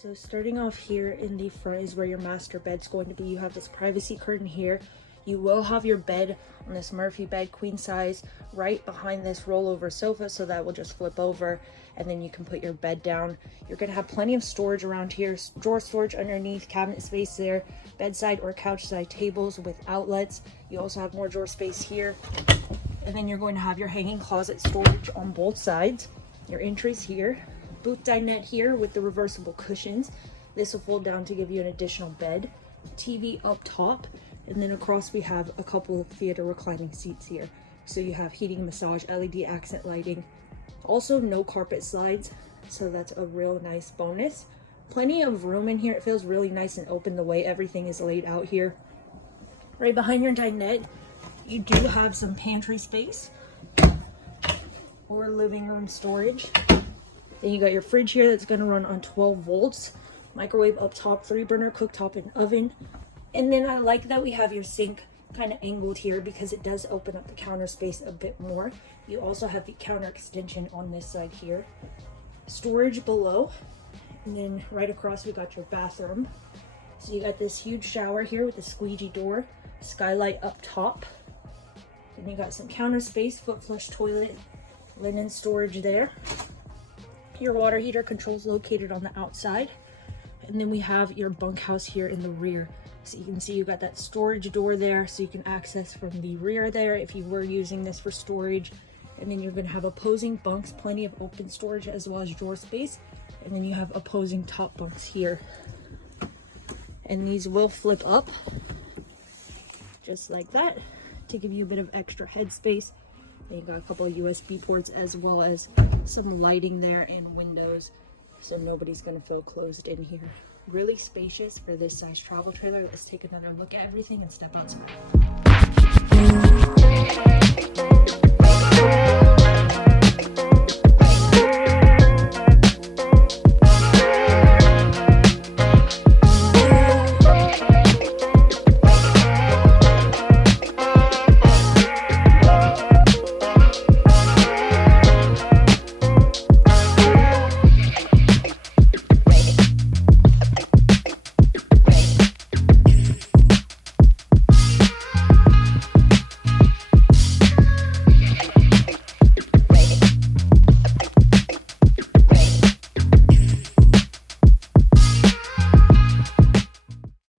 So starting off here in the front is where your master bed's going to be. You have this privacy curtain here. You will have your bed on this Murphy bed, queen size, right behind this rollover sofa, so that will just flip over and then you can put your bed down. You're going to have plenty of storage around here, drawer storage underneath, cabinet space there, bedside or couch side tables with outlets. You also have more drawer space here, and then you're going to have your hanging closet storage on both sides. Your entries here, booth dinette here with the reversible cushions. This will fold down to give you an additional bed, TV up top, and then across we have a couple of theater reclining seats here. So you have heating, massage, LED accent lighting. Also no carpet slides, so that's a real nice bonus. Plenty of room in here. It feels really nice and open the way everything is laid out here. Right behind your dinette, you do have some pantry space or living room storage. Then you got your fridge here that's going to run on 12 volts. Microwave up top, 3-burner cooktop and oven. And then I like that we have your sink kind of angled here because it does open up the counter space a bit more. You also have the counter extension on this side here. Storage below. And then right across we got your bathroom. So you got this huge shower here with a squeegee door. Skylight up top. Then you got some counter space, foot flush toilet, linen storage there. Your water heater controls located on the outside. And then we have your bunkhouse here in the rear. So you can see you got that storage door there, so you can access from the rear there if you were using this for storage. And then you're going to have opposing bunks, plenty of open storage as well as drawer space. And then you have opposing top bunks here. And these will flip up just like that to give you a bit of extra headspace. And you got a couple of USB ports as well as some lighting there and windows, so nobody's going to feel closed in here. Really spacious for this size travel trailer. Let's take another look at everything and step outside.